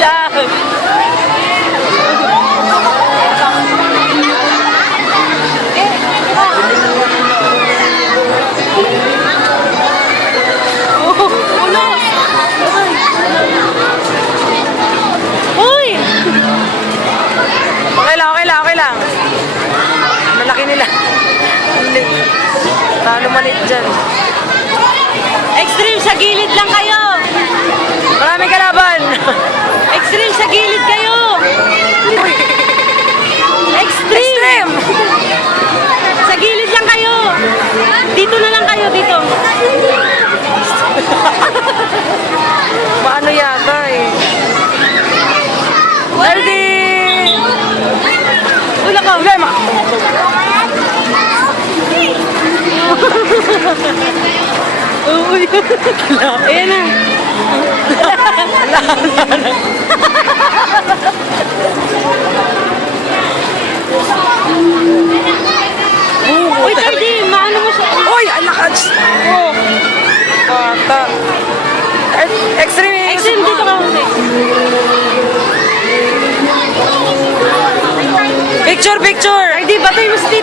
Shot! Uy! Okay lang. Malaki nila. Hindi. Talo maliit dyan. Extreme, sa gilid lang kayo! Maraming kalaban. Extreme, sa gilid kayo! Uy! Extreme! Sa gilid lang kayo! Dito na lang kayo, dito. Maano yata eh. Ready! Wala ka. Problema! Uy. Ayan na. Uy, Tardy, maano mo siya? Uy! Ang lakas! Oh. Bata. Extreme! Extreme, dito ka. Picture! Tardy, batay mo si